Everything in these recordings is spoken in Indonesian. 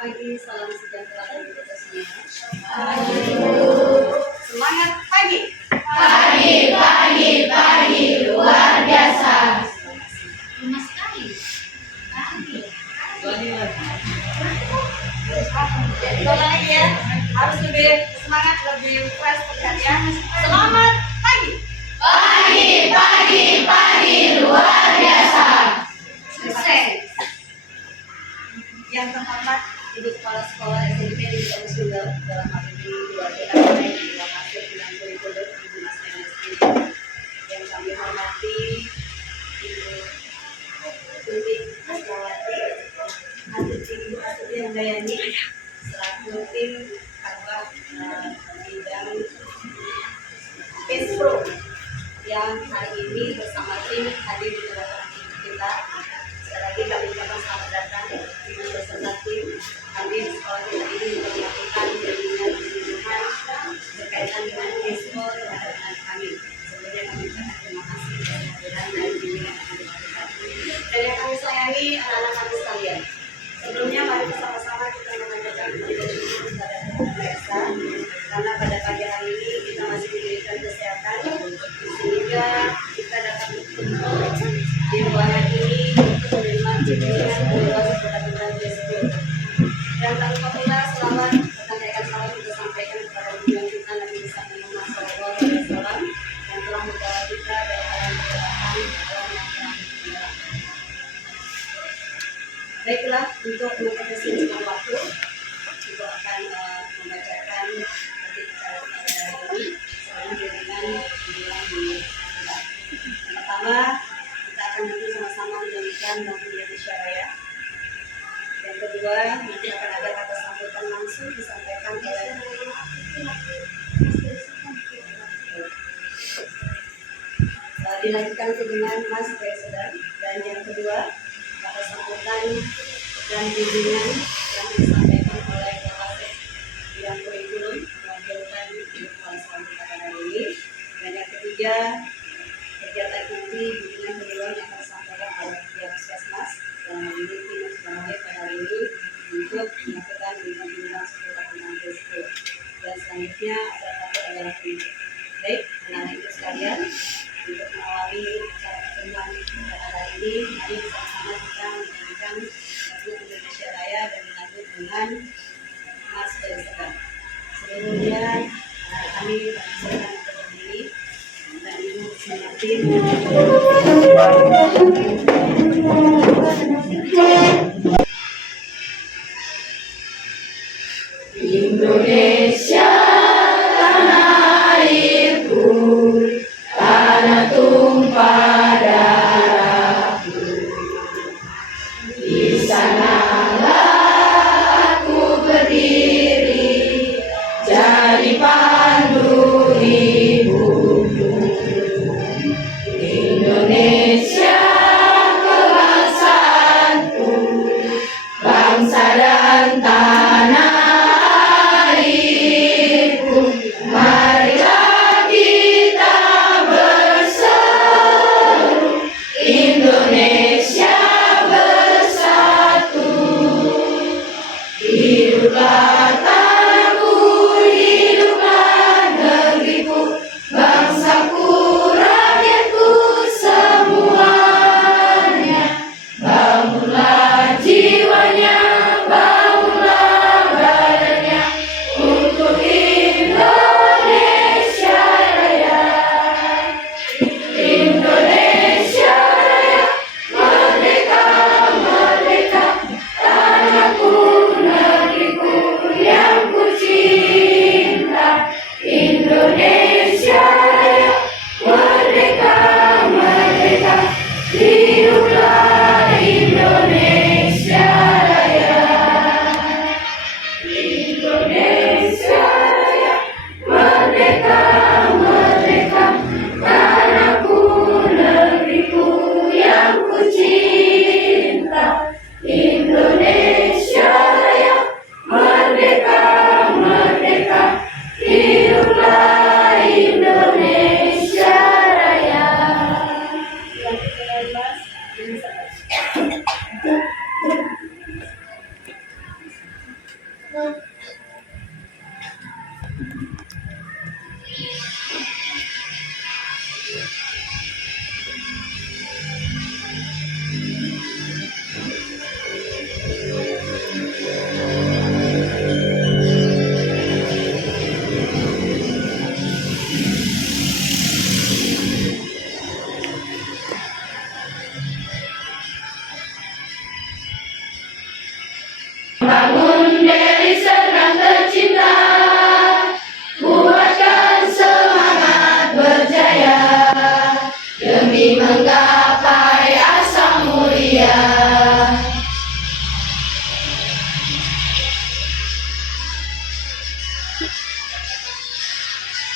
pagi, salam sejahtera bagi kita semua. Semangat pagi. Pagi, luar biasa. Lama sekali. Pagi. Kita lagi ya, harus lebih semangat, lebih fresh ya. Selamat pagi. Pagi, luar biasa. Sukses. Yang terhormat Ibu Kepala Sekolah SMP di Kabupaten Sumber dalam hal ini keluarga kami, terima kasih dengan kurikulum Ibu Mas Enesri. Yang kami hormati Ibu Tuti Asmawati, Ibu Astuti Handayani, selaku tim Kabak bidang Pespro yang hari ini bersama tim hadir di tengah kita. Sekali lagi kami ucapkan selamat datang dengan beserta tim hadir di sekolah kita ini untuk melakukan bimbingan berkaitan dengan Pespro terhadap anak kami. Sebelumnya kami ucapkan terima kasih atas kehadiran dan bimbingan yang kami lakukan. Dan yang kami sayangi anak-anak kami sekalian. Sebelumnya mari bersama-sama kita mengajarkan puji syukur kepada Tuhan Esa, karena pada pagi hari ini kita masih diberikan kesehatan sehingga kita dapat berkumpul di ruangan ini untuk menerima bimbingan bebas tentang Pespro. Dan tak lupa pula selamat rekan-rekan salam kita sampaikan kepada junjungan kita Nabi Muhammad SAW yang telah membawa kita dari alam kegelapan alam yang telah meninggal. Baiklah, untuk mempersingkat waktu, kita akan membacakan ketika hari ini sebelum dengan bimbingan di sekolah. Yang pertama, kita akan nanti sama-sama menyanyikan lagu Indonesia Raya. Yang kedua, nanti akan ada kata sambutan langsung disampaikan oleh dilanjutkan dengan Mas Presiden. Dan yang kedua, kata sambutan dan bimbingan yang disampaikan oleh Bapak bidang kurikulum mewakilkan Ibu Kepala Sekolah kita pada hari ini. Dan yang ketiga, kegiatan inti bimbingan kedua yang akan disampaikan oleh pihak Puskesmas dan ini tim sudah hadir pada hari ini untuk melakukan bimbingan seputar tentang Pespro. Dan selanjutnya adalah pendidik. Baik, anak-anak itu sekalian, untuk mengawali acara pertemuan pada hari ini, mari bersama-sama kita menyanyikan lagu Indonesia Raya dan dilanjut dengan Mas Presiden. Sebelumnya, kami persilakan untuk berdiri dan Ibu mengerti. Indonesia tanah airku, tanah tumpah darahku. Di sanalah aku berdiri, jadi pandu hidupku. Indonesia kebangsaanku, bangsa dan tanah air.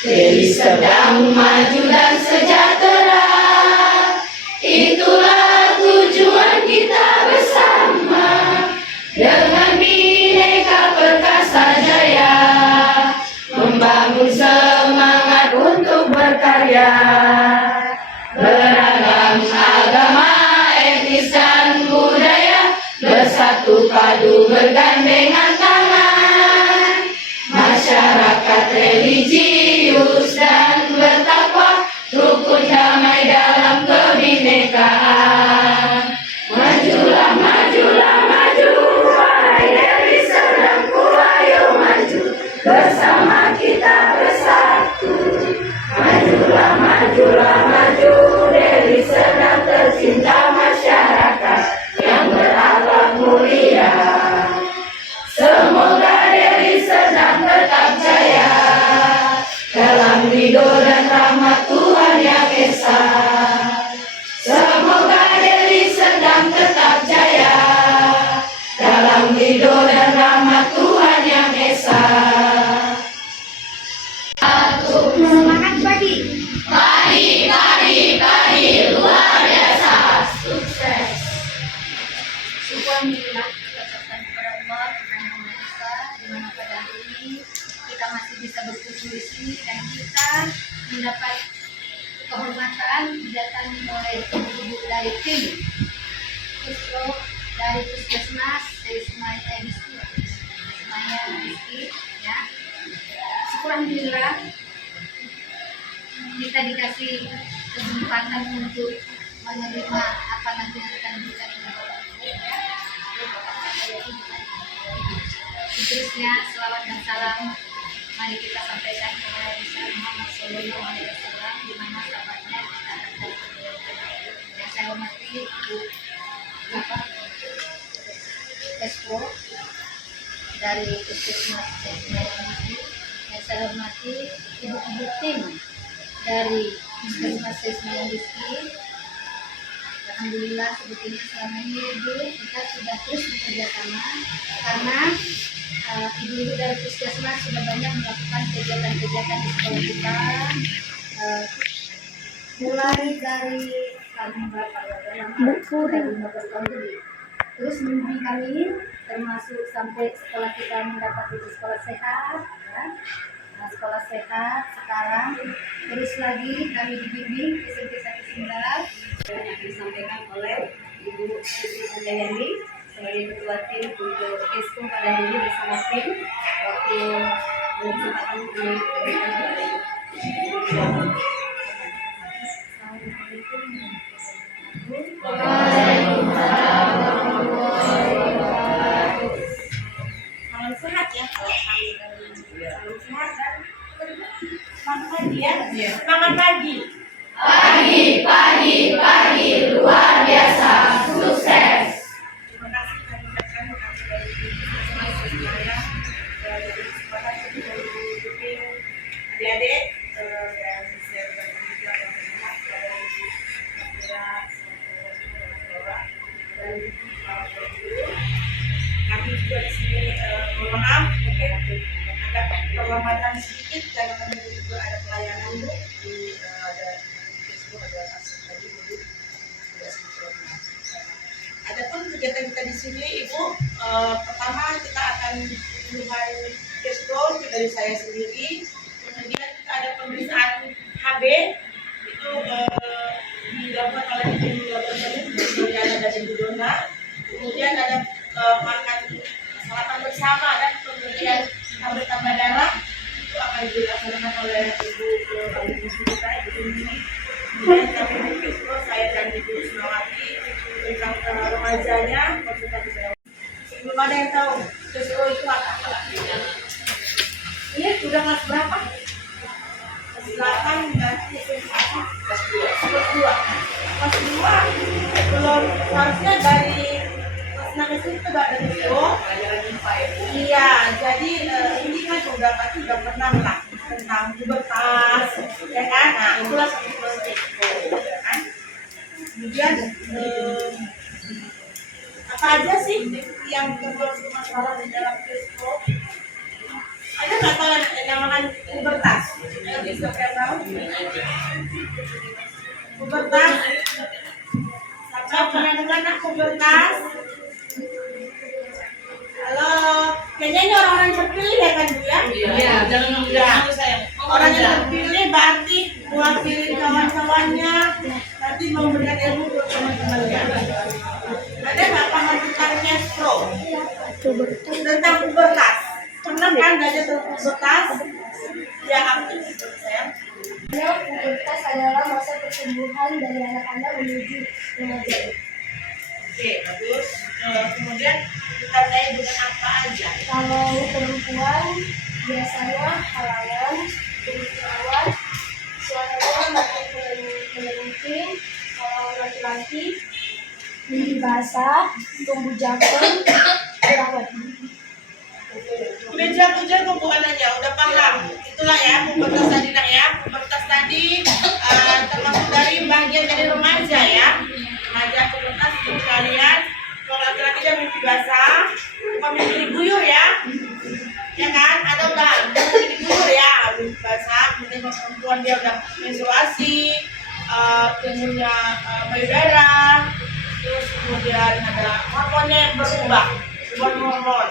Deli sedang maju dan sejahtera. Itulah tujuan kita bersama. Dengan Bhinneka Perkasa Jaya, membangun semangat untuk berkarya. Beragam agama, etnis dan budaya bersatu padu bergandengan tangan. Masyarakat religius dan bertakwa, rukun damai dalam kebinekaan. Majulah, majulah, maju, wahai Deli Serdangku, ayo maju, bersama kita bersatu. Majulah, majulah, maju, Deli Serdang tercinta masyarakat yang berakhlak mulia. Semoga Deli Serdang tetap jaya dalam ridho dan rahmat Tuhan Yang Esa. Semoga Deli Serdang tetap jaya dalam ridho dan rahmat Tuhan Yang Esa. Semangat pagi. Pagi, luar biasa, sukses. Alhamdulillah, kita ucapkan kepada Allah Subhanahu wa Ta'ala, di mana pada hari ini kita masih bisa berkumpul di sini dan kita mendapat kehormatan didatangi oleh ibu dari tim Pusko dari Puskesmas Ismaya Rizky, ya. Alhamdulillah kita dikasih kesempatan untuk menerima apa nanti yang akan kita ya. Terusnya selawat dan salam mari kita sampaikan kepada Nabi Muhammad SAW, di mana sahabatnya kita akan yang saya hormati Ibu Espo dari Puskesmas Rizky, yang saya hormati ibu-ibu tim dari Puskesmas Rizky. Alhamdulillah sebetulnya selama ini Ibu kita sudah terus bekerja sama karena ibu-ibu dari Puskesmas sudah banyak melakukan kegiatan-kegiatan di sekolah kita, mulai dari tahun berapa ya, dalam 15 tahun lebih. Terus membimbing kami termasuk sampai sekolah kita mendapat sekolah sehat, ya. Nah, sekolah sehat sekarang terus lagi kami dibimbing SMP 1 Sumbar yang disampaikan oleh Ibu Siti Andayani sebagai ketua tim untuk Esko pada hari ini bersama tim waktu kesempatan diberikan kepada Ibu. Salam sehat ya kalau kami salam sehat dan semangat pagi ya. Semangat pagi. Pagi, luar biasa, sukses. Terima kasih kami ucapkan kami dari Puskesmas Semuanya dari kesempatan untuk mendukung adik-adik dan saya berterima kasih kepada Ibu Kapira dan para guru. Kami juga di sini mohon maaf mungkin agak terlambatan sedikit karena kami juga ada pelayanan Bu di ada Facebook ada kasih tadi Bu. Adapun kegiatan kita di sini Ibu, pertama kita akan pembukaan cashflow dari saya sendiri, kemudian kita ada pemeriksaan HB itu dilakukan oleh tim laboratorium dari dari Ibu Dona, kemudian ada makan sarapan bersama dan pemberian tablet tambah darah itu akan dilaksanakan oleh Ibu kita Ibu Dini. Kemudian kami cashflow saya dan Ibu Sunawati tentang remajanya konsultasi saya. Belum ada yang tahu cashflow itu apa? Ini sudah kelas berapa? Kelas 8 nanti kelas 2. Kelas 2 belum, harusnya dari kelas 6 itu sudah ada cashflow. Iya, jadi ini kan pasti udah pernah lah tentang pubertas, ya kan? Nah, itulah cashflow, ya kan? Kemudian apa aja sih yang bermasalah di dalam cashflow? Ada nggak tahu yang namanya pubertas? Bisa siapa yang tahu? Pubertas. Siapa pernah dengar anak pubertas? Halo, kayaknya ini orang-orang yang terpilih ya kan Bu ya? Iya, jangan ngomong saya. Orang yang terpilih berarti mewakili kawan-kawannya nanti memberikan ilmu buat teman-temannya. Ada nggak paham tentang nespro? Tentang pubertas. Pernah kan belajar tentang pubertas? Ya aktif sayang. Pubertas adalah masa pertumbuhan dari anak-anak menuju remaja. Oke, bagus. Kemudian kita tanya dengan apa aja? Kalau perempuan biasanya halangan, jerawat, suaranya makin mengerucut. Kalau laki-laki gigi basah, tumbuh jangkung, jerawat. Udah jago-jago Bu anaknya, udah paham. Itulah ya pubertas tadi nak ya. Pubertas tadi termasuk dari bagian dari remaja ya. Remaja pubertas untuk kalian. Kalau laki-laki dia mimpi basah, bukan mimpi diguyur ya. Ya kan? Ada udah mimpi diguyur ya, mimpi basah. Kemudian kalau perempuan dia udah menstruasi, punya payudara, terus kemudian ada hormonnya yang berubah, hormon.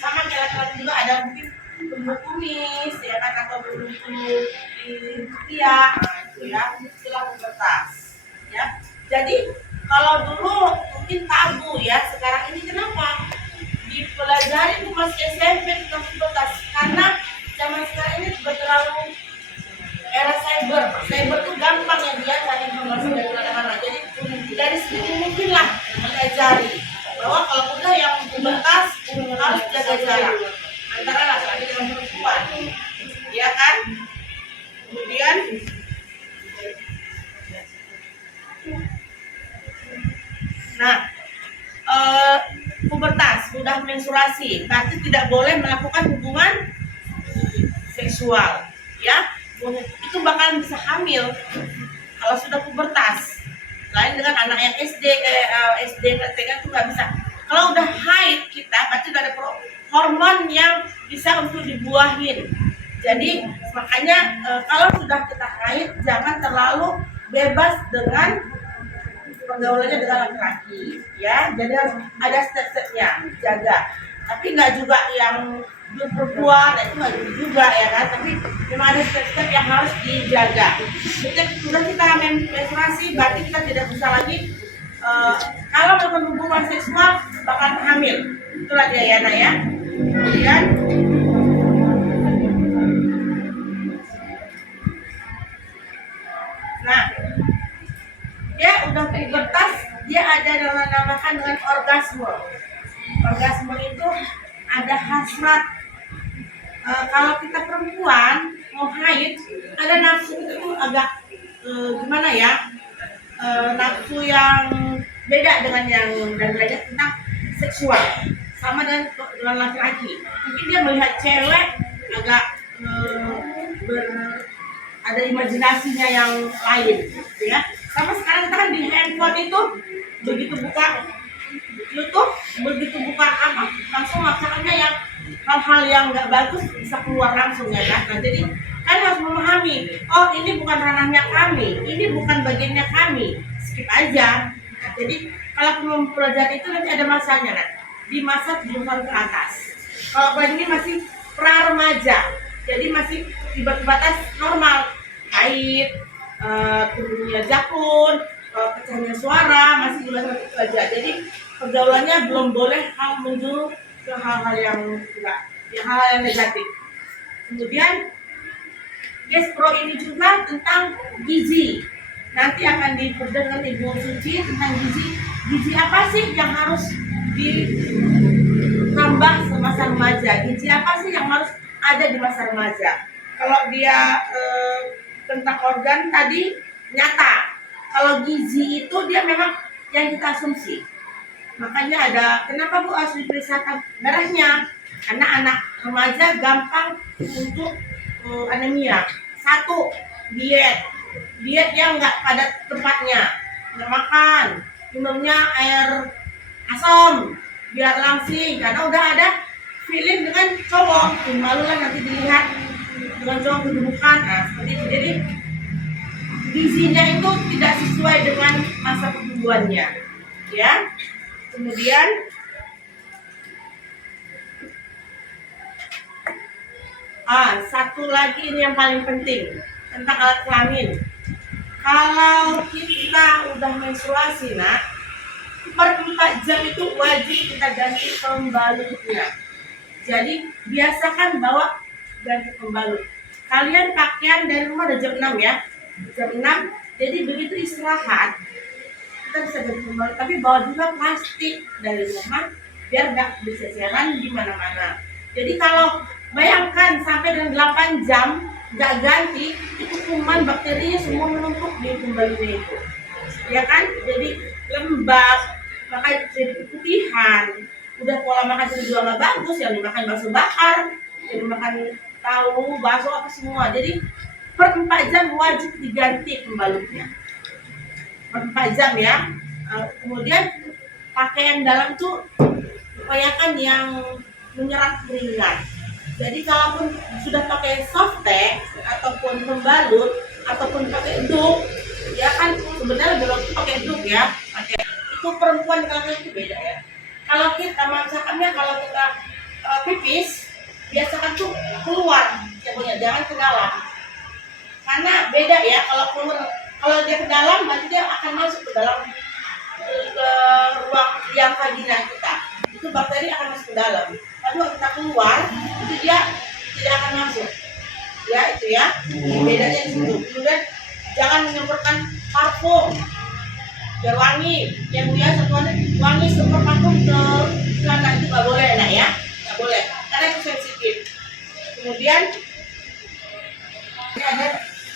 Sama kayak laki-laki juga ada mungkin tumbuh kumis ya kan atau berbentuk di ketiak itu ya, itulah pubertas ya. Jadi kalau dulu mungkin tabu ya, sekarang ini kenapa dipelajari itu masih SMP tentang pubertas? Karena zaman sekarang ini sudah terlalu era cyber tuh gampang ya dia cari informasi dari mana-mana. Jadi dari sini mungkinlah mengajari bahwa kalau udah yang pubertas harus jaga jarak antara laki-laki dengan perempuan, ya kan? Kemudian pubertas sudah menstruasi, berarti tidak boleh melakukan hubungan seksual, ya. Itu bakalan bisa hamil kalau sudah pubertas. Lain dengan anak yang SD TK itu nggak bisa. Kalau udah haid kita berarti udah ada hormon yang bisa untuk dibuahin. Jadi makanya kalau sudah kita haid jangan terlalu bebas dengan pergaulannya dengan laki-laki, ya. Jadi harus ada step-stepnya, jaga. Tapi nggak juga yang perempuan itu nggak juga ya kan. Tapi memang ada step-step yang harus dijaga. Sudah kita menstruasi berarti kita tidak bisa lagi kalau melakukan hubungan seksual bakal hamil. Itulah dia ya nak ya. Kemudian dia udah pubertas, dia ada yang dinamakan dengan orgasme. Orgasme itu ada hasrat. Kalau kita perempuan mau haid, ada nafsu itu agak gimana ya? Nafsu yang beda dengan yang dan belajar tentang seksual, sama dengan laki-laki. Mungkin dia melihat cewek agak ada imajinasinya yang lain, gitu ya. Sama sekarang kita kan di handphone itu begitu buka YouTube, begitu buka apa langsung masalahnya yang hal-hal yang nggak bagus bisa keluar langsung ya kan. Nah, jadi kan harus memahami, oh ini bukan ranahnya kami, ini bukan bagiannya kami, skip aja. Nah, jadi kalau mempelajari itu nanti ada masanya kan, di masa 7 tahun ke atas. Kalau ini masih pra remaja, jadi masih di batas normal, haid, turunnya jakun, pecahnya suara, masih di masa itu aja. Jadi pergaulannya belum boleh menjuru ke hal-hal yang enggak, hal-hal yang negatif. Kemudian Gespro ini juga tentang gizi. Nanti akan diperdengarkan Ibu Suci tentang gizi. Gizi apa sih yang harus ditambah semasa remaja? Gizi apa sih yang harus ada di masa remaja? Kalau dia tentang organ tadi nyata. Kalau gizi itu dia memang yang kita asumsi. Makanya ada, kenapa Bu harus diperiksakan darahnya? Karena anak remaja gampang untuk anemia. Satu, diet yang nggak pada tempatnya, nggak makan, minumnya air asam biar langsing, karena udah ada feeling dengan cowok. Malu lah nanti dilihat dengan cowok kedudukan, nah seperti itu. Jadi gizinya itu tidak sesuai dengan masa pertumbuhannya, ya. Kemudian satu lagi ini yang paling penting tentang alat kelamin. Kalau kita udah menstruasi, nak, per 4 jam itu wajib kita ganti pembalutnya. Jadi biasakan bawa ganti pembalut. Kalian pakaian dari rumah udah jam 6 ya. Jam 6, jadi begitu istirahat kita bisa ganti pembalut, tapi bawa juga plastik dari rumah biar nggak berceceran di mana-mana. Jadi kalau bayangkan sampai dengan 8 jam nggak ganti, itu kuman bakterinya semua menumpuk di pembalutnya itu, ya kan? Jadi lembab, makanya jadi keputihan. Udah pola makan juga nggak bagus, yang dimakan bakso bakar, yang dimakan tahu, bakso apa semua. Jadi per 4 jam wajib diganti pembalutnya. Per 4 jam ya. Kemudian pakaian dalam tuh upayakan yang menyerap keringat. Jadi kalaupun sudah pakai softtek ataupun pembalut ataupun pakai duk, ya kan sebenarnya belum pakai duk ya. Pakai itu perempuan kalau itu beda ya. Kalau kita masakannya, kalau kita pipis, biasakan tuh keluar, ya, jangan ke dalam. Karena beda ya, kalau dia ke dalam, berarti dia akan masuk ke dalam ke ruang yang vagina kita. Itu bakteri akan masuk ke dalam. Tapi kalau kita keluar, itu dia tidak akan masuk. Ya itu ya, bedanya di situ. Kemudian jangan menyemprotkan parfum biar wangi. Yang biasa wangi semprot parfum ke celana itu nggak boleh, nak ya, nggak boleh, karena itu sensitif. Kemudian ini ada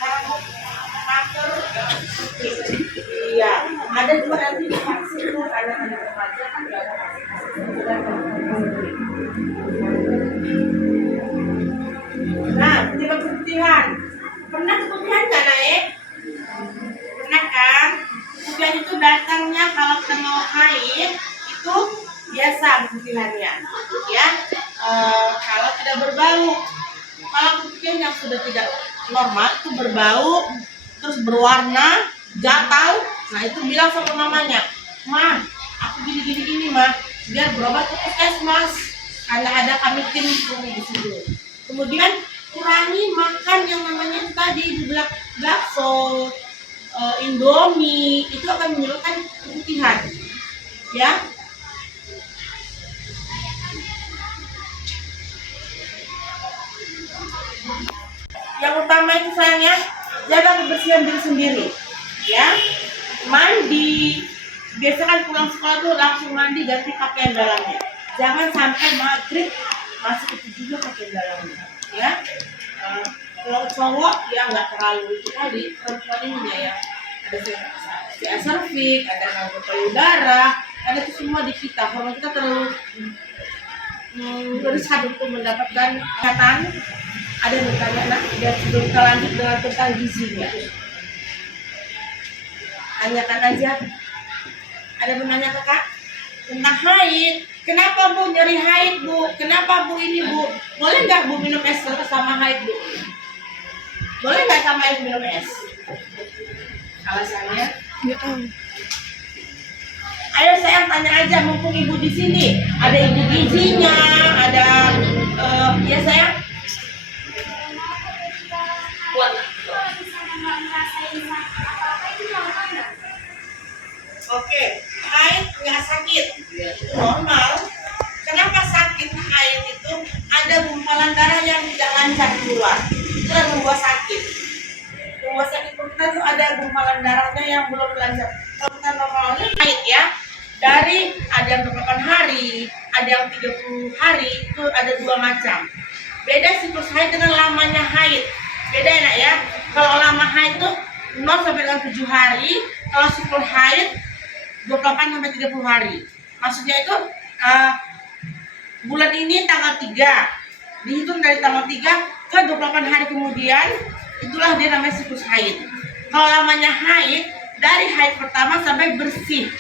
kanker, iya, ada juga nanti divaksin tuh anak-anak remaja kan nggak ada vaksin. Nah, keputihan. Pernah keputihan nggak, Naik? Pernah kan? Keputihan itu datangnya kalau kita mau haid itu biasa keputihannya, ya. Kalau tidak berbau, kalau keputihan yang sudah tidak normal itu berbau, terus berwarna, gatal, nah itu bilang sama mamanya, "Ma, aku gini, Ma, biar berobat ke puskesmas, karena ada kami tim di situ." Kemudian kurangi makan yang namanya tadi dibilang bakso, Indomie, itu akan menyebabkan keputihan, ya. Yang utama itu sayangnya jaga kebersihan diri sendiri, ya. Mandi, biasakan pulang sekolah tuh langsung mandi, ganti pakaian dalamnya. Jangan sampai maghrib masih itu juga pakaian dalamnya, ya. Kalau cowok ya nggak terlalu itu kali, perempuan ini ya ada serviks, ada kanker payudara, ada itu semua di kita. Hormon kita terlalu berusaha untuk mendapatkan kesehatan. Ada yang bertanya, nak, dan sebelum kita lanjut dengan tentang gizinya, tanyakan aja. Ada yang menanya ke Kak tentang haid. Kenapa Bu nyeri haid, Bu? Kenapa Bu ini, Bu? Boleh nggak Bu minum es sama haid, Bu? Boleh nggak sama es minum es? Alasannya? Ayo sayang, tanya aja, mumpung Ibu di sini. Ada ibu gizinya, ada ya sayang. Oke, haid nggak sakit, itu normal. Kenapa sakit haid itu? Ada gumpalan darah yang tidak lancar keluar, itu yang membuat sakit. Membuat sakit kita tuh ada gumpalan darahnya yang belum lancar. Kalau kita normalnya haid ya, dari ada yang 8 hari, ada yang 30 hari, itu ada 2 macam. Beda siklus haid dengan lamanya haid. Beda ya, nak ya. Kalau lama haid itu 0 sampai dengan 7 hari, kalau siklus haid 28 sampai 30 hari. Maksudnya itu bulan ini tanggal 3, dihitung dari tanggal 3 ke 28 hari kemudian, itulah dia namanya siklus haid. Kalau lamanya haid, dari haid pertama sampai bersih,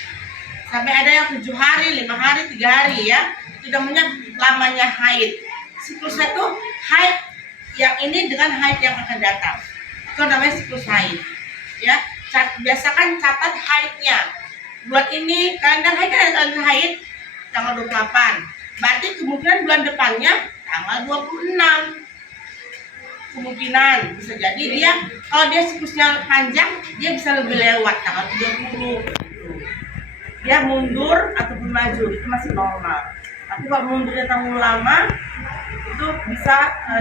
sampai ada yang 7 hari, 5 hari, 3 hari ya, itu namanya lamanya haid. Siklusnya itu haid yang ini dengan haid yang akan datang, itu namanya siklus haid. Ya, biasakan catat haidnya. Bulan ini kalender haid kan ada kalender haid tanggal 28. Berarti kemungkinan bulan depannya tanggal 26. Kemungkinan bisa jadi dia kalau dia siklusnya panjang dia bisa lebih lewat tanggal 30. Dia mundur ataupun maju itu masih normal. Tapi kalau mundurnya terlalu lama itu bisa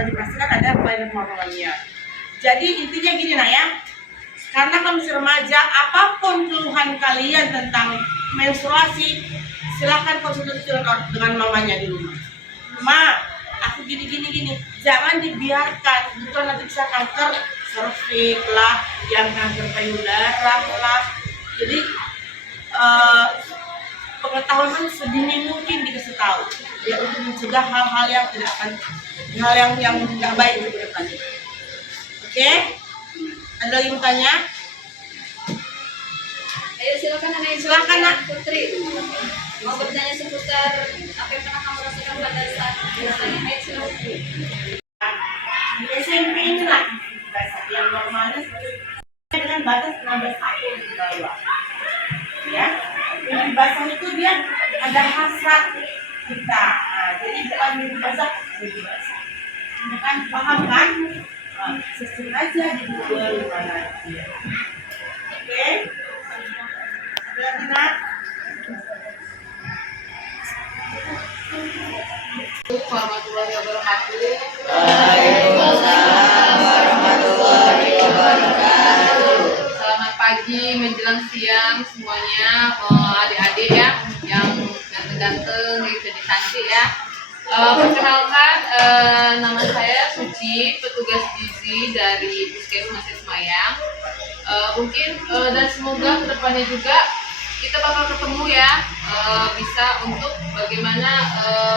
dipastikan ada kelainan hormonnya. Jadi intinya gini nak ya, karena kamu masih remaja, apapun keluhan kalian tentang menstruasi, silahkan konsultasi dengan mamanya di rumah. Ma, aku gini. Jangan dibiarkan, itu nanti bisa kanker serviks lah, yang kanker payudara lah. Jadi pengetahuan kan sedini mungkin dikasih tahu, ya untuk mencegah hal-hal yang tidak akan, hal yang tidak baik ke depannya. Oke? Ada lagi mau tanya? Ayo silakan Nenek. Silakan, Nak. Putri. Mau bertanya seputar apa yang pernah kamu rasakan pada saat biasanya haid, silakan. Di SMP ini lah, yang normalnya dengan batas 16 tahun ke bawah. Ya, yang basah itu dia ada hasrat kita. Nah, jadi bukan mimpi basah, mimpi basah. Bukan paham kan? Sesuai aja di Google mana dia. Oke? Ada lagi nak? Warahmatullahi wabarakatuh. Waalaikumsalam warahmatullahi wabarakatuh. Selamat pagi menjelang siang semuanya, adik-adik ya, yang ganteng-ganteng, yang cantik-cantik ya. Perkenalkan, nama saya Suci, petugas gizi dari Puskesmas Semayang. Mungkin dan semoga kedepannya juga kita bakal ketemu ya, bisa untuk bagaimana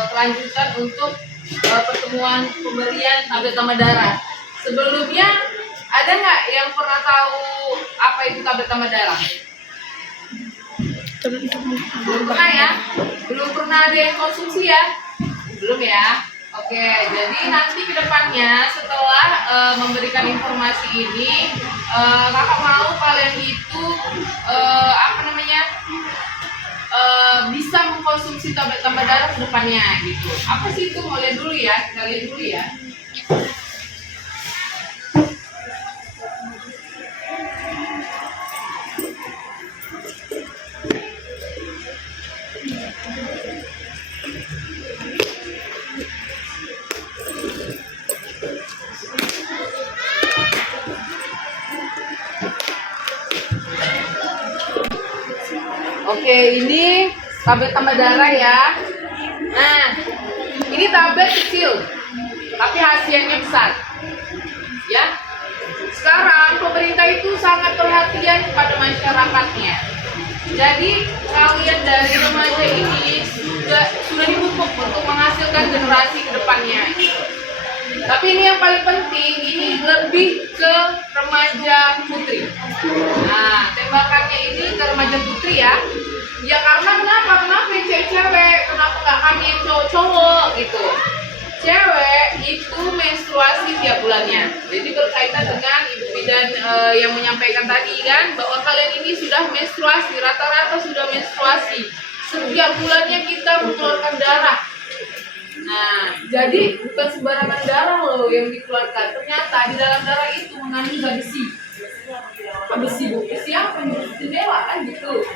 kelanjutan untuk pertemuan pemberian tablet tambah darah. Sebelumnya ada nggak yang pernah tahu apa itu tablet tambah darah? Belum pernah ya? Belum pernah ada yang konsumsi ya? Belum ya? Oke, jadi nanti ke depannya setelah memberikan informasi ini, kakak mau kalian itu bisa mengkonsumsi tablet tambah darah ke depannya gitu. Apa sih itu? Mau lihat dulu ya, kita lihat dulu ya. Oke, ini tablet tambah darah ya. Nah, ini tablet kecil, tapi hasilnya besar. Ya, sekarang pemerintah itu sangat perhatian kepada masyarakatnya. Jadi kalian dari remaja ini sudah dipupuk untuk menghasilkan generasi kedepannya. Tapi ini yang paling penting, ini lebih ke remaja putri. Nah, tembakannya ini ke remaja putri ya. Ya karena kenapa yang cewek-cewek, kenapa nggak kami yang cowok-cowok gitu. Cewek itu menstruasi tiap bulannya. Jadi berkaitan dengan ibu bidan yang menyampaikan tadi kan, bahwa kalian ini sudah menstruasi, rata-rata sudah menstruasi. Setiap bulannya kita mengeluarkan darah. Nah, jadi bukan sembarangan darah loh yang dikeluarkan. Ternyata di dalam darah itu mengandung zat besi. Besi apa? Jendela kan gitu.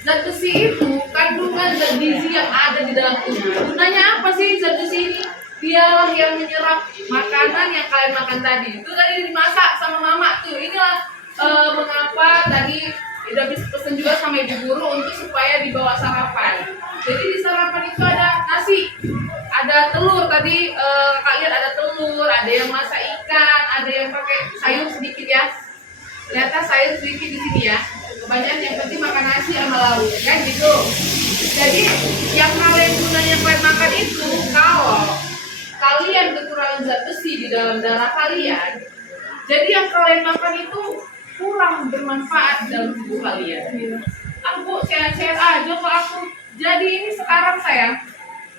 Zat besi itu kandungan zat gizi yang ada di dalam tubuh. Gunanya apa sih zat besi ini? Dialah yang menyerap makanan yang kalian makan tadi. Itu tadi dimasak sama mama tuh. Inilah mengapa tadi udah bisa pesen juga sama ibu guru untuk supaya dibawa sarapan. Jadi di sarapan itu ada nasi, ada telur tadi, kalian ada telur, ada yang masak ikan, ada yang pakai sayur sedikit ya. Ternyata sayur sedikit di sini ya. Kebanyakan yang penting makan nasi sama lauk, kan gitu. Jadi yang kalian gunanya kalian makan itu, kalau kalian kekurangan zat besi di dalam darah kalian, jadi yang kalian makan itu kurang bermanfaat dalam tubuh kalian. Aku sehat-sehat aja kok aku. Jadi ini sekarang sayang,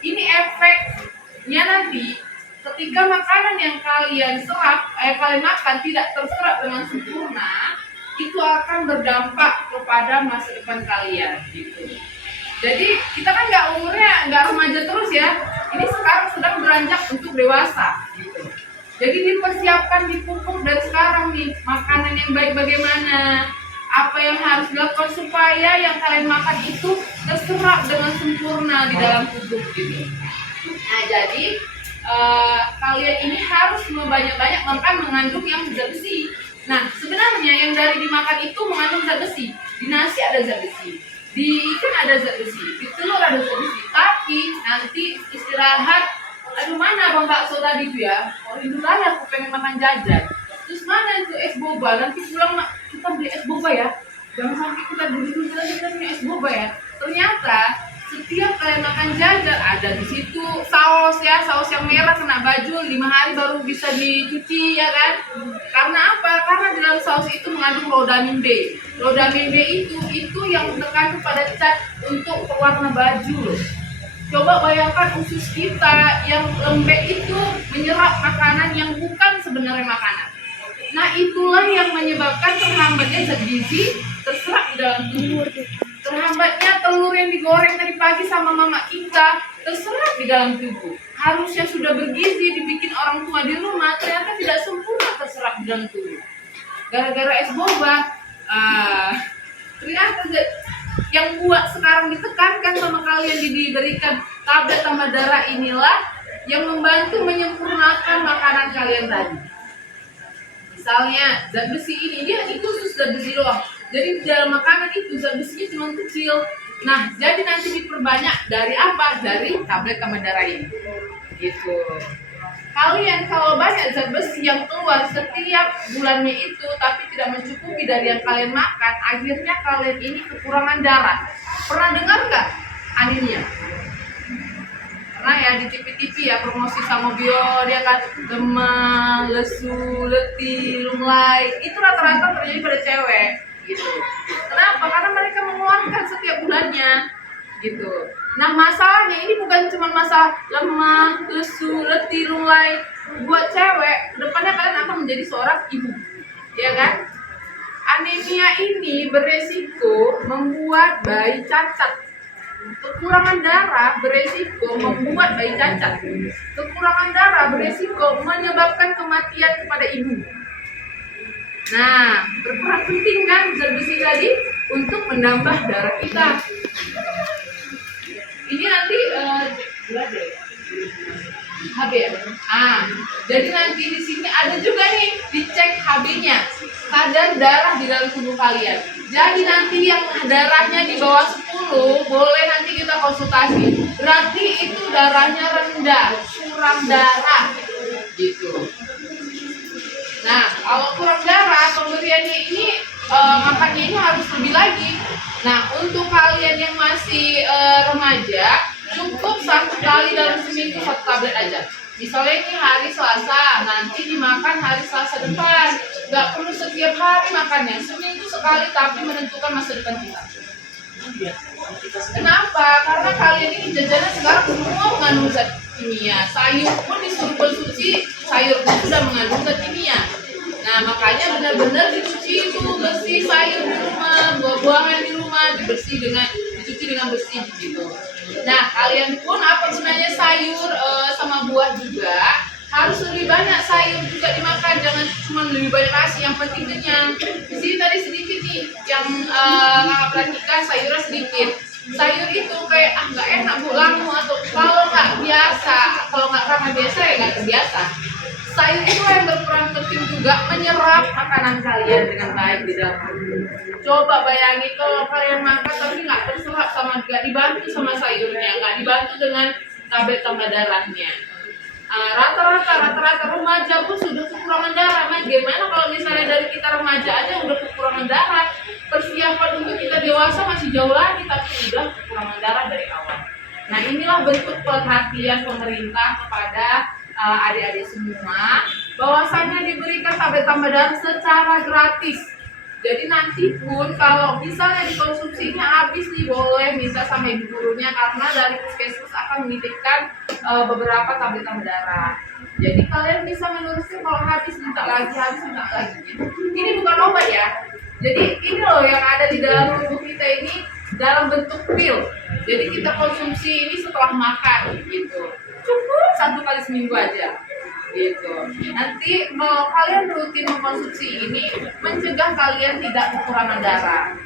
ini efeknya nanti ketika makanan yang kalian serap, kalian makan tidak terserap dengan sempurna, itu akan berdampak kepada masa depan kalian gitu. Jadi kita kan nggak remaja terus ya. Ini sekarang sedang beranjak untuk dewasa gitu. Jadi dipersiapkan, dipupuk dari sekarang nih, makanan yang baik bagaimana, apa yang harus dilakukan supaya yang kalian makan itu terserap dengan sempurna di dalam tubuh gitu. Nah jadi kalian ini harus banyak-banyak makan mengandung yang zat besi. Nah sebenarnya yang dari dimakan itu mengandung zat besi. Di nasi ada zat besi, di ikan ada zat besi, di telur ada zat besi. Tapi nanti istirahat, aduh mana abang bakso tadi itu ya, oh rindu kali aku pengen makan jajan. Terus mana itu es boba, nanti pulang kita beli es boba ya, jangan sampai kita dulu lagi kita punya es boba ya. Ternyata setiap kalian makan jajan ada di situ saus ya, saus yang merah kena baju 5 hari baru bisa dicuci ya kan. Karena apa? Karena di dalam saus itu mengandung rodamin B. Rodamin B itu yang terkandung pada cat untuk pewarna baju loh. Coba bayangkan usus kita yang lembek itu menyerap makanan yang bukan sebenarnya makanan. Nah itulah yang menyebabkan terhambatnya zat gizi terserap di dalam tubuh. Terhambatnya telur yang digoreng tadi pagi sama mama kita terserap di dalam tubuh. Harusnya sudah bergizi dibikin orang tua di rumah, ternyata tidak sempurna terserap di dalam tubuh. Gara-gara es boba, ternyata yang buat sekarang ditekankan sama kalian diberikan tablet tambah darah inilah yang membantu menyempurnakan makanan kalian tadi. Misalnya zat besi ini dia itu khusus zat besi doang. Jadi di dalam makanan itu zat besinya cuma kecil. Nah, jadi nanti diperbanyak dari apa? Dari tablet tambah darah ini. Gitu. Kalian kalau banyak zat besi yang keluar setiap bulannya itu tapi tidak mencukupi dari yang kalian makan, akhirnya kalian ini kekurangan darah. Pernah dengar nggak anemia? Pernah ya di TV-TV ya promosi sama bio dia kan demam, lesu, letih, lunglai. Itu rata-rata terjadi pada cewek gitu. Kenapa? Karena mereka mengeluarkan setiap bulannya gitu. Nah masalahnya ini bukan cuma masalah lemah, lesu, letih, lunglai. Buat cewek, depannya kalian akan menjadi seorang ibu, ya kan? Anemia ini beresiko membuat bayi cacat. Kekurangan darah beresiko membuat bayi cacat. Kekurangan darah beresiko menyebabkan kematian kepada ibu. Nah, berperan penting kan zat besi tadi untuk menambah darah kita. Ini nanti HB ya. Jadi nanti di sini ada juga nih dicek HB-nya, kadar darah di dalam tubuh kalian. Jadi nanti yang darahnya di bawah 10 boleh nanti kita konsultasi. Berarti itu darahnya rendah, kurang darah gitu. Nah, kalau kurang darah pemberiannya ini makannya ini harus lebih lagi. Nah, untuk kalian yang masih remaja, cukup 1 kali dalam seminggu 1 tablet aja. Misalnya ini hari Selasa, nanti dimakan hari Selasa depan. Nggak perlu setiap hari makannya, seminggu sekali tapi menentukan masa depan kita. Kenapa? Karena kalian ini jajanan sekarang semua mengandung zat kimia. Sayur pun disuruh konsumsi, sayur pun sudah mengandung zat kimia. Nah makanya benar-benar dicuci itu bersih sayur di rumah, buah-buahan di rumah dicuci dengan bersih gitu. Nah kalian pun apa gunanya sayur sama buah juga harus lebih banyak sayur juga dimakan, jangan cuma lebih banyak nasi, yang penting kenyang. Di sini tadi sedikit nih yang nggak perhatikan sayurnya sedikit. Sayur itu kayak nggak enak bu lamu atau kalau nggak biasa, kalau nggak karena biasa ya nggak terbiasa. Sayur itu yang berperan penting juga menyerap makanan kalian dengan baik di dalam tubuh. Coba bayangin kalau kalian makan tapi nggak terserap sama nggak dibantu sama sayurnya, nggak dibantu dengan tablet tambah darahnya. Rata-rata remaja pun sudah kekurangan darah. Nah, gimana kalau misalnya dari kita remaja aja udah kekurangan darah, persiapan untuk kita dewasa masih jauh lagi tapi udah kekurangan darah dari awal. Nah inilah bentuk perhatian pemerintah kepada adik-adik semua, bahwasannya diberikan tablet tambah darah secara gratis. Jadi nanti pun kalau misalnya dikonsumsinya habis nih boleh minta sama ibu gurunya, karena dari puskesmas akan menitipkan beberapa tablet tambah darah. Jadi kalian bisa meneruskan, kalau habis minta lagi, habis minta lagi. Ini bukan obat ya, Jadi ini loh yang ada di dalam tubuh kita ini dalam bentuk pil. Jadi kita konsumsi ini setelah makan gitu. Cukup 1 kali seminggu aja gitu. Nanti mau kalian rutin mengkonsumsi ini mencegah kalian tidak kekurangan darah.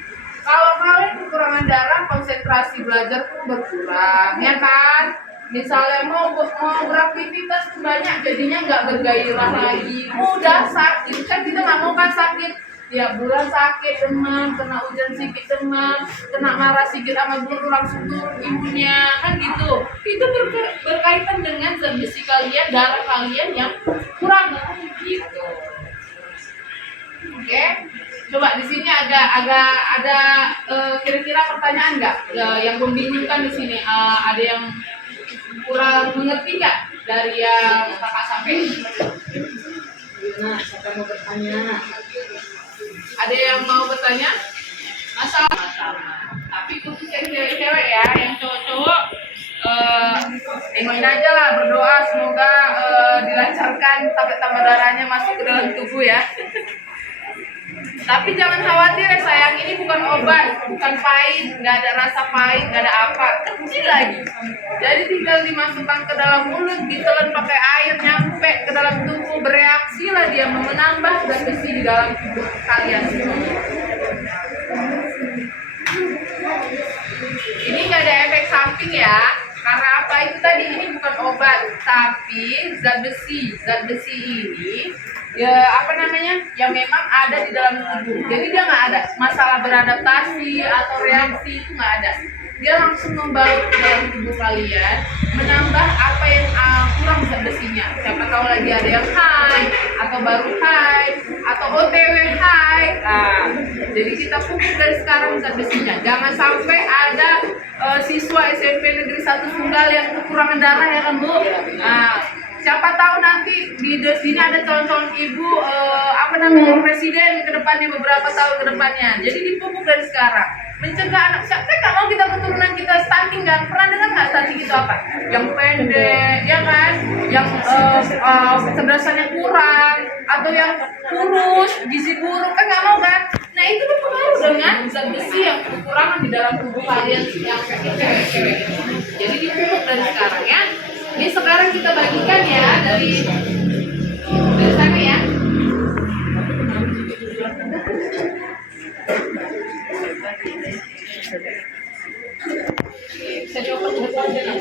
Kalau kalian kekurangan darah, konsentrasi belajar pun berkurang, ya kan? Misalnya mau beraktivitas banyak, jadinya nggak bergairah lagi, mudah sakit. Kan kita nggak mau kan sakit. Tiap bulan sakit, demam, kena hujan sedikit demam, kena marah sedikit sama guru langsung turun imunnya, kan gitu. Itu berkaitan dengan zat besi kalian, darah kalian yang kurang, gitu. Oke, coba di sini ada kira-kira pertanyaan nggak yang membingungkan di sini? Ada yang kurang mengerti nggak dari yang kakak sampaikan? Nah, siapa mau bertanya? Ada yang mau bertanya? Masalah. Tapi khusus yang cewek-cewek ya, yang cowok-cowok dengerin aja lah, berdoa semoga dilancarkan tablet tambah darahnya masuk ke dalam tubuh ya. Tapi jangan khawatir ya sayang, ini bukan obat, bukan pahit, nggak ada rasa pahit, nggak ada apa, kecil lagi. Jadi tinggal dimasukkan ke dalam mulut, ditelan pakai air, nyampe ke dalam tubuh, bereaksi lah dia menambah zat besi di dalam tubuh kalian semua. Ini nggak ada efek samping ya, karena apa itu tadi ini bukan obat, tapi zat besi ini ya apa namanya yang memang ada di dalam tubuh. Jadi dia nggak ada masalah beradaptasi atau reaksi, itu nggak ada. Dia langsung membaur ke dalam tubuh kalian, menambah apa yang kurang zat besinya. Siapa tahu lagi ada yang high atau baru high atau OTW high. Nah, jadi kita pupuk dari sekarang zat besinya. Jangan sampai ada siswa SMP Negeri 1 Tunggal yang kekurangan darah ya kan Bu. Nah, siapa tahu nanti di sini ada calon-calon ibu presiden ke depannya, beberapa tahun ke depannya. Jadi dipupuk dari sekarang, mencegah anak. Siapa nggak mau kita keturunan kita stunting kan? Pernah dengar nggak stunting itu apa? Yang pendek, ya kan? Yang kecerdasannya kurang atau yang kurus, gizi buruk, kan nggak mau kan? Nah itu berpengaruh dengan zat besi yang kekurangan di dalam tubuh kalian yang cewek-cewek. Jadi dipupuk dari sekarang ya. Ini sekarang kita bagikan ya dari sana ya. Bisa coba foto aja nih.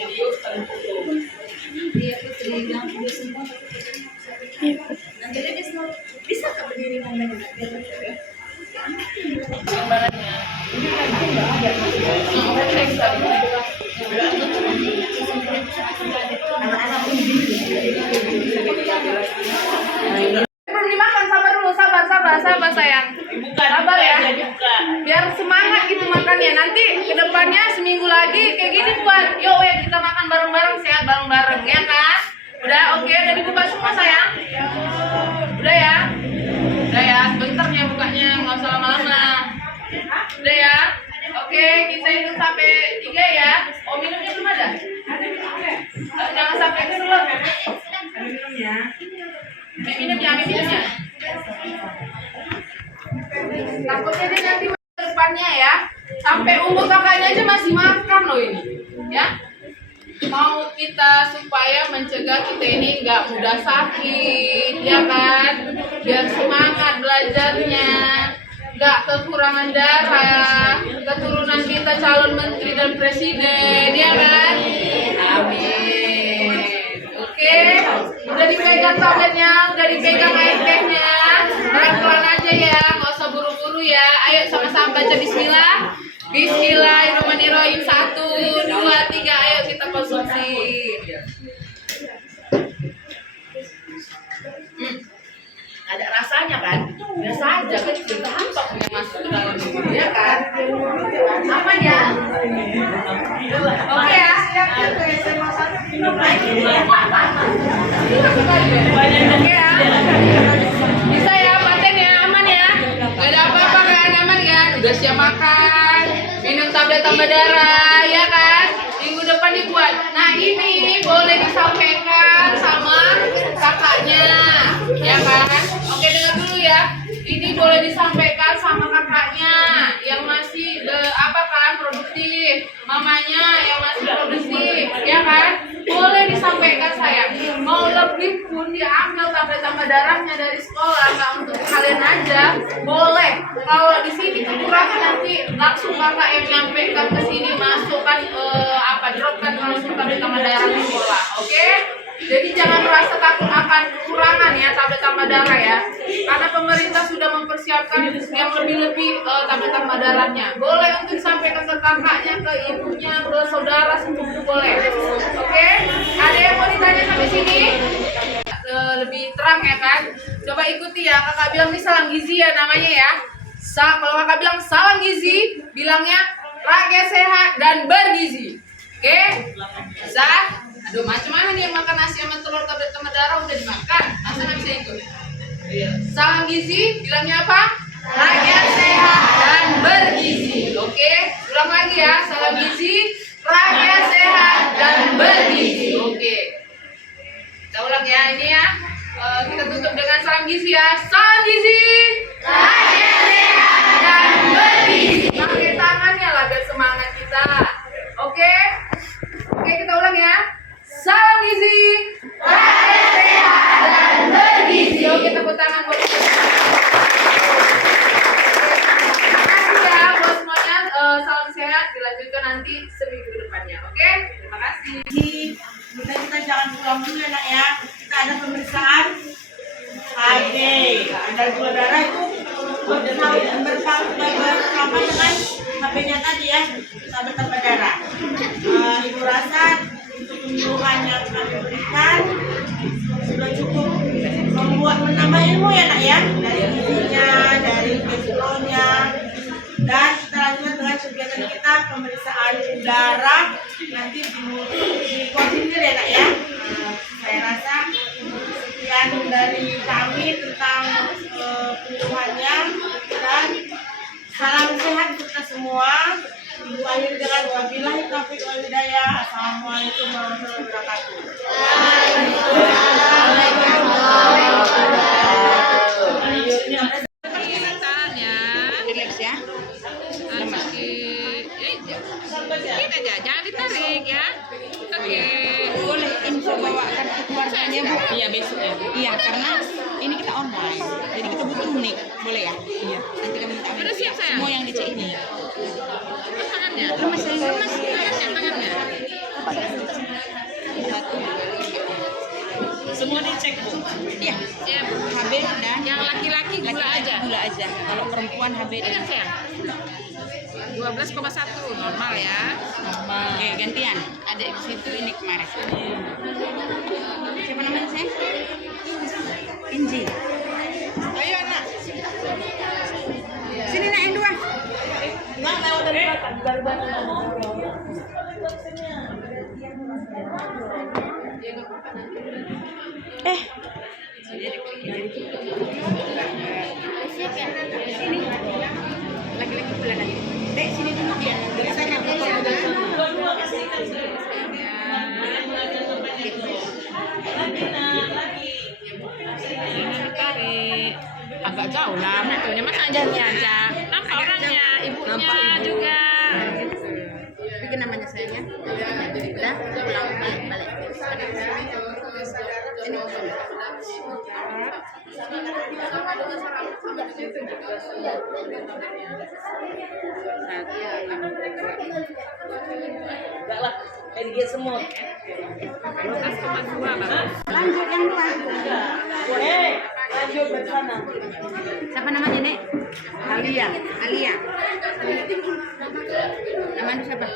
Video sekalian foto. Iya Putri, yang video semua. Nanti dia bisa nggak berdiri ngomong? Gambarannya. Ini kan nggak ada. Belum dimakan, sabar dulu, sabar sayang. Sabar ya. Biar semangat gitu makannya. Nanti kedepannya seminggu lagi kayak gini buat, yuk kita makan bareng-bareng, sehat bareng-bareng ya kan? Udah oke, udah dibuka semua sayang. Udah ya. Udah ya, sebentar ya bukanya, nggak usah lama-lama. Udah ya. Oke, kita hitung sampai 3 ya. Oh, minumnya belum ada? Jangan sampai keselak. Ada minumnya. Minumnya. Takutnya dia nanti ke depannya ya. Sampai umur kakaknya aja masih makan loh ini. Ya. Mau kita supaya mencegah kita ini nggak mudah sakit, ya kan? Biar semangat belajarnya, nggak kekurangan darah, keturunan kita calon menteri dan presiden, ya kan? Amin. Oke, udah dipegang tabletnya, udah dipegang air tehnya, pelan-pelan aja ya, nggak usah buru-buru ya. Ayo sama-sama baca Bismillah. Bismillahirrahmanirrahim. 1, 2, 3. Ayo kita konsumsi. Ada rasanya kan? Biasa aja kan kita hampak yang masuk ke dalam tubuh ya kan? Aman ya? Oke ya? Oke ya? Bisa ya? Paten ya? Aman ya? Gak ada apa-apa kan? Aman kan? Udah siap makan, minum tablet tambah darah, ya kan? Minggu depan dibuat. Nah ini boleh disampaikan sama kakaknya, ya kan? Oke, dengar dulu lagi ya. Ini boleh disampaikan sama kakaknya yang masih produktif, mamanya yang masih produktif, ya kan? Boleh disampaikan sayang. Mau lebih pun diambil tambah darahnya dari sekolah, nggak untuk kalian aja, boleh. Kalau di sini kekurangan nanti langsung kakak yang nyampaikan ke sini, masukkan dropkan langsung tambah darah di sekolah, oke? Jadi jangan merasa takut akan kekurangan ya tambah darah ya, karena pemerintah sudah mempersiapkan yang lebih-lebih tambah darahnya. Boleh untuk disampaikan ke kakaknya, ke ibunya, ke saudara, sepupu boleh. Oke? Ada yang mau ditanya sampai sini? Lebih terang ya kan? Coba ikuti ya, kakak bilang ini salam gizi ya namanya ya. Kalau kakak bilang salam gizi, bilangnya rakyat sehat dan bergizi. Oke? Bisa? Aduh, macam mana nih yang makan nasi sama telur tambah darah udah dimakan? Masa nggak bisa ikut? Salam gizi, bilangnya apa? Rakyat sehat dan bergizi. Oke? Ulang lagi ya, salam gizi, rakyat sehat dan bergizi. Oke. Kita ulang ya, ini ya. Kita tutup dengan salam gizi ya. Salam gizi, rakyat sehat dan bergizi. Pakai tangannya lah biar semangat kita. Oke? Oke, kita ulang ya. Salam gizi, rakyat sehat dan bergizi. Oke, tepuk tangan buat kita. Terima kasih ya buat semuanya. Salam sehat, dilanjutkan nanti seminggu depannya. Oke, terima kasih. Kita jangan pulang dulu ya nak ya. Kita ada pemeriksaan HB, ada gula darah itu bersama dengan HB-nya tadi ya, tambah darah. Ibu rasa untuk penyuluhan yang kami berikan sudah cukup membuat menambah ilmu ya nak ya, dari gizinya, dari keslonya. Dan kita lanjutkan dengan kegiatan kita pemeriksaan darah nanti dikoordinir ya nak ya. Saya rasa sekian dari kami tentang penyuluhannya, dan salam sehat untuk kita semua. Ibu akhir dengan wabillahi taufiq wal hidayah. Assalamualaikum warahmatullahi wabarakatuh. Relax ya. Sedikit aja, jangan ditarik ya. Oke. Boleh info bawa kartu keluarganya Bu? Iya besok ya. Iya, karena ini kita online, jadi kita butuh nik, boleh ya? Iya. Nanti kami minta Udah siap sayang? semua yang dicek ini. Tangannya. Lemas saya lemas. Tangannya. Semua dicek Bu. Iya. Iya. HB dan Yang laki-laki gula aja. Gula aja. Kalau perempuan HB dan Ingat sayang. 12,1 normal ya. Oke, gantian. Ada di situ ini kemarin. Siapa namanya saya? Injil. Ayo anak. Sini nak yang dua. Nak lewat dari belakang. Laki-laki pula lagi. Dek, sini dulu dia. Dari sana foto dari sana. Tarik. Agak jauh lah fotonya, masa ajarnya aja. Nampak orangnya, ibunya juga. Bikin namanya sayangnya. Udah, pulang balik. Ini. Enggak lah. Dia semua. 12,2 bagus. Lanjut yang dua. Lanjut bersama. Siapa namanya, Nek? Alia. Nama anda siapa?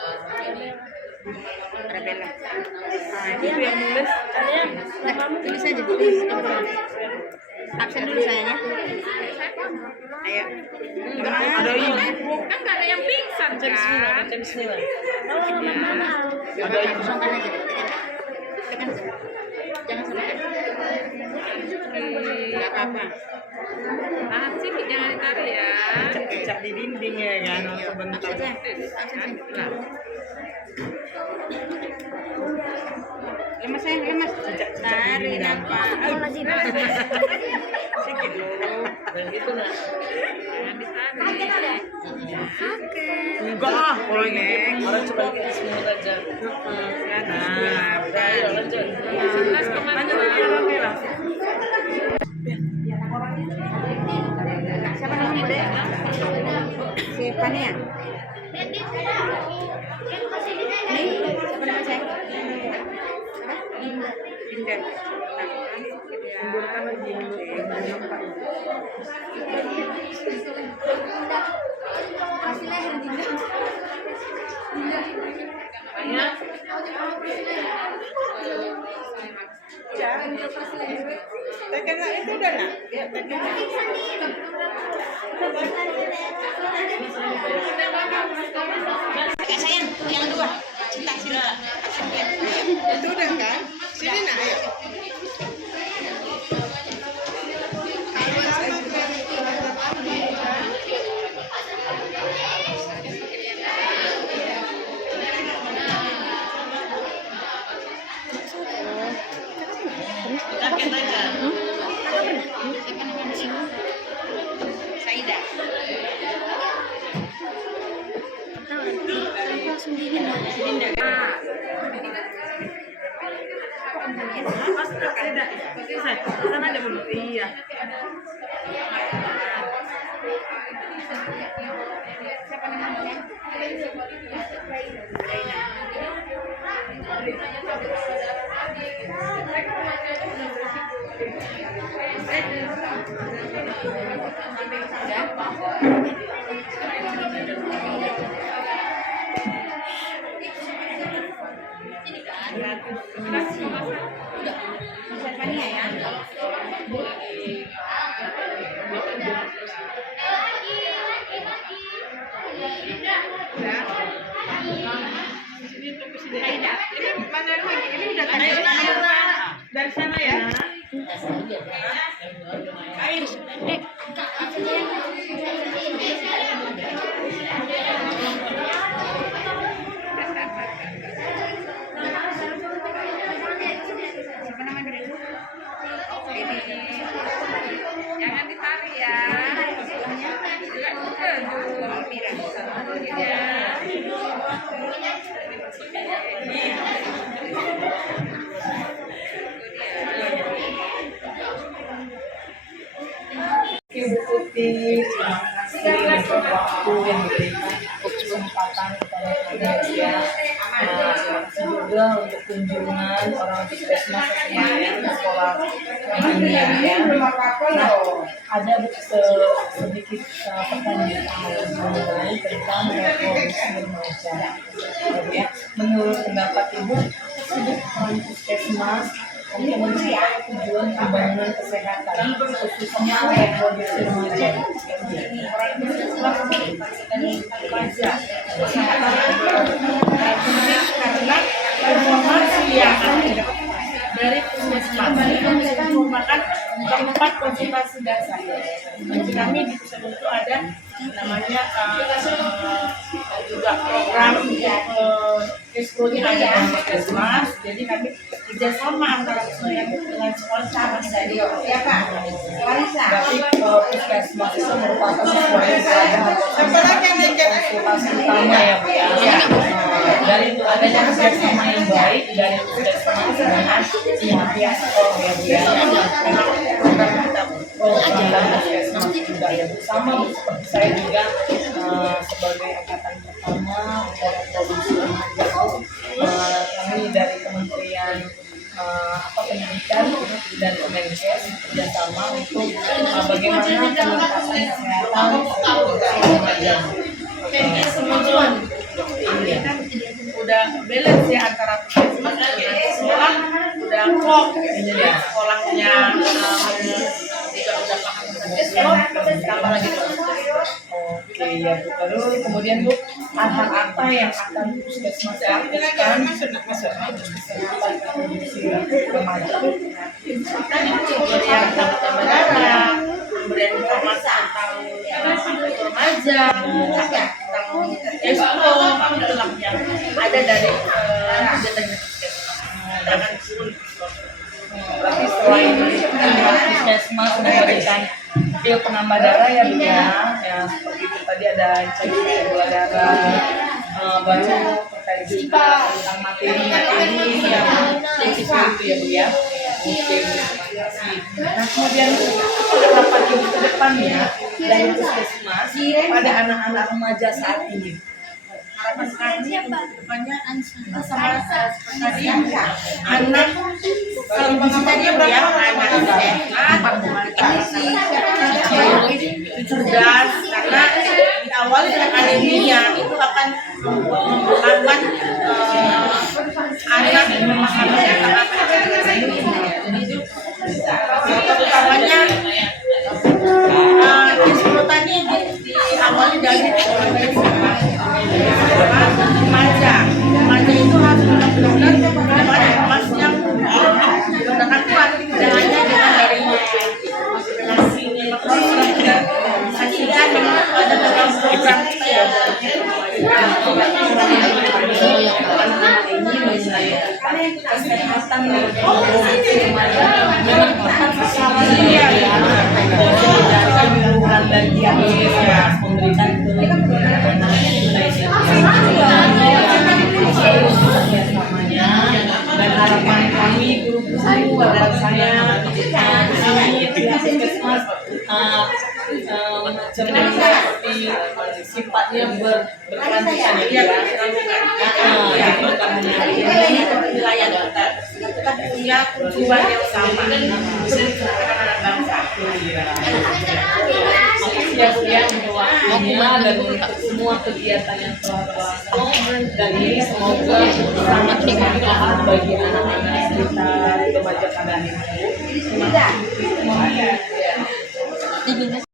Arabella. Itu yang nulis. Nah, tulis saja. Absen dulu sayangnya. Ayo. Ada ibu. Kan nggak ada yang pingsan kan? Bismillah. Ada yang kosongkan aja. Tekan. Jangan sampai. Enggak apa-apa. Tahan sini, jangan ditarik ya. Kecap di dinding ya kan. Absen saja. Absen saja. Lemas saya, lemas. Tarik nafas. Sikit dulu. Begitu nah. Enggak ah, boleh. Orang cuma kita semua aja. Nah, Ayo lanjut. lanjut lagi rame lah. Siapa namanya Bude? Si Fania. Ini siapa nama saya? Dinda. Mundurkan lagi. Kasih leher Dinda. Banyak. Tekan itu udah nak. Ya, tekan. Kakak sayang, yang dua. Cinta sini. Itu udah kan? Sini nak, ayo. Kaget aja. Saida. Mas tidak. Sana ada dulu. Iya. Siapa namanya? Fania ya. Saida. Ini mana lagi? Ini udah tadi. Dari sana ya. Ayo, Dek. Siapa namanya Dek? Jangan ditarik ya. Almira. Ibu Putih, terima kasih untuk waktu yang diberikan, kesempatan kepada kalian. Terima kasih juga untuk kunjungan orang Puskesmas Semarang sekolah Mandirian. Nah, ada sedikit pertanyaan mengenai tentang revolusi remaja. Ya, menurut pendapat Ibu, orang Puskesmas untuk mencapai tujuan pembangunan kesehatan, khususnya revolusi remaja. Orang Puskesmas remaja kesehatan penting karena informasi yang ada dari Puskesmas itu merupakan tempat konsultasi dasar. Bagi kami di Puskesmas itu ada namanya juga program ekskulnya ada di Puskesmas. Jadi kami kerjasama antara Puskesmas dengan sekolah sama saja. Ya Pak, Larissa. Tapi Puskesmas itu merupakan sebuah konsultasi utama ya Bu ya. Dari itu adanya kerjasama yang baik dari Puskesmas dengan pihak sekolah ya Bu ya. Memang program kita Puskesmas juga ya Bu. Sama Bu, seperti saya juga sebagai angkatan pertama produksi remaja kami dari Kementerian Pendidikan dan Kemenkes kerjasama untuk bagaimana peningkatan kesehatan remaja. Teman-teman, ini kan udah balance ya antara Puskesmas dan sekolah, udah klop ini ya sekolahnya juga udah paham tambah lagi. Oke ya Bu. Terus kemudian Bu, hal apa yang akan Puskesmas lakukan kesehatan reproduksi remaja? Tadi Bu yang darah, kemudian informasi tentang remaja, tentang ekspor yang ada dari kegiatan Puskesmas. Dan memberikan pil penambah darah ya Bu ya. Ya seperti itu tadi ada cairan gula darah, baru terkait juga tentang materinya ini yang seperti itu ya Bu ya. Oke, terima kasih. Nah kemudian harapan Ibu ke depannya dari puskesmas pada anak-anak remaja saat ini. Harapan kami untuk kedepannya sama seperti tadi anak kalau bisa tadi ya anak cerdas karena diawali dengan anemia itu akan memperlambat anak memahami tentang apa yang terjadi. Jadi itu utamanya tadi diawali dari remaja itu harus benar-benar pada emas yang benar-benar kuat dan hanya dengan dari saksikan pada program saya kesehatan bagian memberikan dan harapan kami guru-guru dan saya seperti sifatnya berkelanjutan ya wilayah kita punya tujuan yang sama anak-anak bangsa. Ya waktunya dan untuk semua kegiatan yang telah berlangsung dan ini semoga sangat bermanfaat bagi anak-anak kita remaja pada ini. Terima kasih.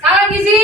Salam gizi.